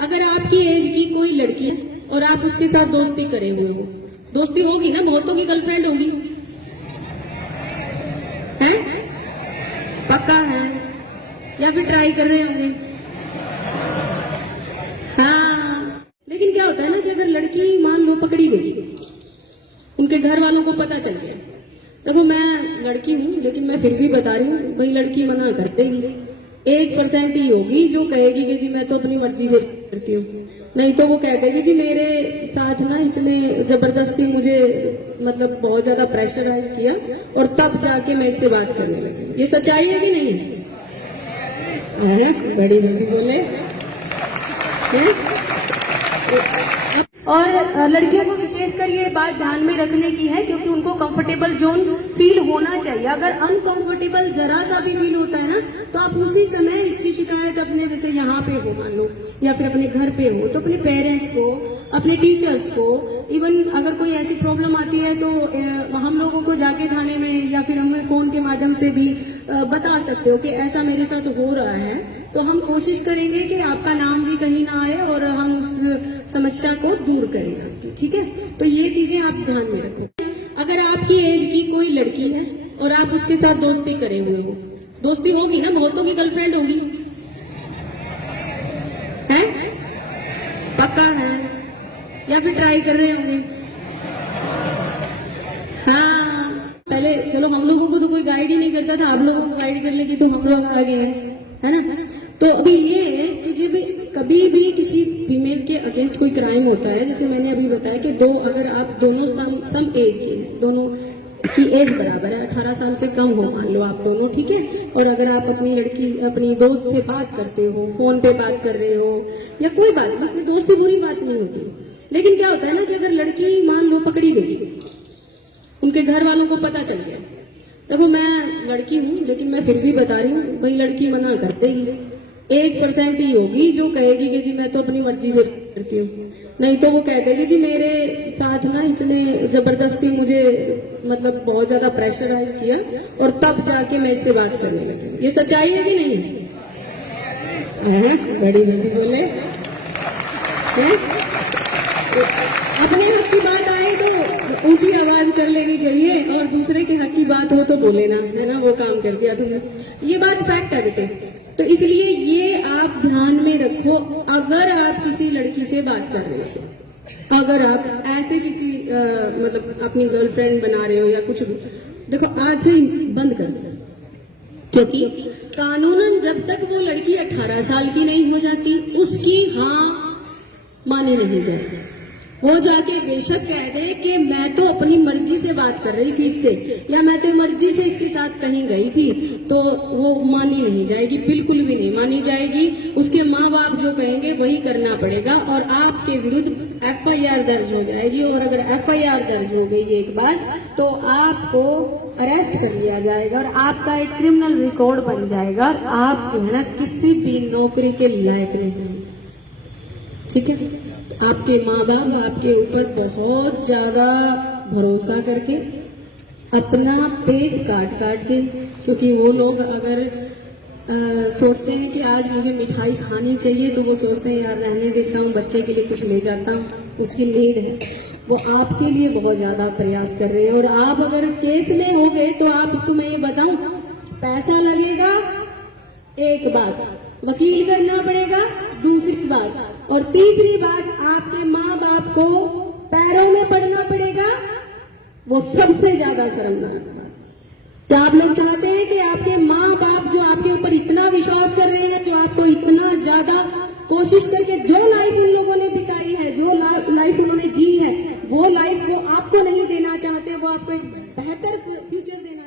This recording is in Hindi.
अगर आपकी एज की कोई लड़की है और आप उसके साथ दोस्ती करे हुए हो, दोस्ती होगी ना, बहुतों की गर्लफ्रेंड होगी, हैं? पक्का है या फिर ट्राई कर रहे होंगे? हाँ, लेकिन क्या होता है ना कि अगर लड़की मान लो पकड़ी गई, उनके घर वालों को पता चल गया, देखो मैं लड़की हूँ लेकिन मैं फिर भी बता रही हूँ, भाई लड़की मना कर देगी, 1% ही होगी जो कहेगी कि जी मैं तो अपनी मर्जी से करती हूँ, नहीं तो वो कह देगी जी मेरे साथ ना इसने जबरदस्ती मुझे मतलब बहुत ज्यादा प्रेशराइज किया और तब जाके मैं इससे बात करने लगी। ये सच्चाई है कि नहीं है? बड़ी जल्दी बोले। और लड़कियों को विशेषकर ये बात ध्यान में रखने की है क्योंकि उनको कंफर्टेबल जोन फील होना चाहिए। अगर अनकंफर्टेबल जरा सा भी फील होता है ना तो आप उसी समय इसकी शिकायत अपने जैसे यहाँ पे हो मान लो या फिर अपने घर पे हो तो अपने पेरेंट्स को, अपने टीचर्स को, इवन अगर कोई ऐसी प्रॉब्लम आती है तो हम लोगों को जाके थाने में या फिर हमें फोन के माध्यम से भी बता सकते हो कि ऐसा मेरे साथ हो रहा है, तो हम कोशिश करेंगे कि आपका नाम भी कहीं ना आए और हम उस समस्या को दूर करेंगे। ठीक है, तो ये चीजें आप ध्यान में रखो। अगर आपकी एज की कोई लड़की है और आप उसके साथ दोस्ती करे हुए हो, दोस्ती होगी ना, बहुतों की गर्लफ्रेंड होगी, हैं? पक्का है या फिर ट्राई कर रहे होंगे? हाँ, पहले चलो हम लोगों को तो कोई गाइड ही नहीं करता था, आप लोगों को गाइड करने की तो हम लोग आगे हैं, है ना? तो अभी ये कि जब कभी भी किसी फीमेल के अगेंस्ट कोई क्राइम होता है, जैसे मैंने अभी बताया कि अगर आप दोनों सम एज के, दोनों की एज बराबर है, 18 साल से कम हो मान लो आप दोनों, ठीक है, और अगर आप अपनी दोस्त से बात करते हो, फोन पे बात कर रहे हो या कोई बात, इसमें दोस्ती बुरी बात नहीं होती, लेकिन क्या होता है ना कि अगर लड़की मान लो पकड़ी गई, उनके घर वालों को पता चल गया, देखो मैं लड़की हूँ लेकिन मैं फिर भी बता रही हूँ, भाई लड़की मना कर देगी, 1% ही होगी जो कहेगी कि जी मैं तो अपनी मर्जी से करती हूँ, नहीं तो वो कह देगी जी मेरे साथ ना इसने जबरदस्ती मुझे मतलब बहुत ज्यादा प्रेशराइज किया और तब जाके मैं इससे बात करने लगी। ये सच्चाई है कि नहीं है? बड़ी जल्दी बोले। अपने हक की बात आए तो ऊंची आवाज कर लेनी चाहिए और दूसरे के हक की बात हो तो बोले ना, है ना? वो काम कर दिया तुमने, ये बात फैक्ट है बेटे। तो इसलिए ये आप ध्यान में रखो, अगर आप किसी लड़की से बात कर रहे हो, अगर आप ऐसे किसी मतलब अपनी गर्लफ्रेंड बना रहे हो या कुछ भी, देखो आज से बंद कर दो, क्योंकि कानूनन जब तक वो लड़की 18 साल की नहीं हो जाती उसकी हाँ मानी नहीं जाती। वो जाके बेशक कह दे कि मैं तो अपनी मर्जी से बात कर रही थी इससे, या मैं तो मर्जी से इसके साथ कहीं गई थी, तो वो मानी नहीं जाएगी, बिल्कुल भी नहीं मानी जाएगी। उसके माँ बाप जो कहेंगे वही करना पड़ेगा और आपके विरुद्ध FIR दर्ज हो जाएगी, और अगर FIR दर्ज हो गई एक बार तो आपको अरेस्ट कर लिया जाएगा और आपका एक क्रिमिनल रिकॉर्ड बन जाएगा और आप जो है ना किसी भी नौकरी के लायक नहीं। ठीक है, आपके माँ बाप आपके ऊपर बहुत ज्यादा भरोसा करके अपना पेट काट के, क्योंकि वो लोग अगर सोचते हैं कि आज मुझे मिठाई खानी चाहिए तो वो सोचते हैं यार रहने देता हूँ, बच्चे के लिए कुछ ले जाता हूँ, उसकी नीड है, वो आपके लिए बहुत ज्यादा प्रयास कर रहे हैं। और आप अगर केस में हो गए तो आपको मैं ये बताऊं, पैसा लगेगा एक बात, वकील करना पड़ेगा दूसरी बात, और तीसरी बात आपके माँ बाप को पैरों में पड़ना पड़ेगा, वो सबसे ज्यादा शर्मनाक बात। क्या आप लोग चाहते हैं कि आपके माँ बाप जो आपके ऊपर इतना विश्वास कर रहे हैं, जो आपको इतना ज्यादा कोशिश करके जो लाइफ उन लोगों ने बिताई है, जो लाइफ उन्होंने जी है, वो लाइफ वो आपको नहीं देना चाहते, वो आपको एक बेहतर फ्यूचर देना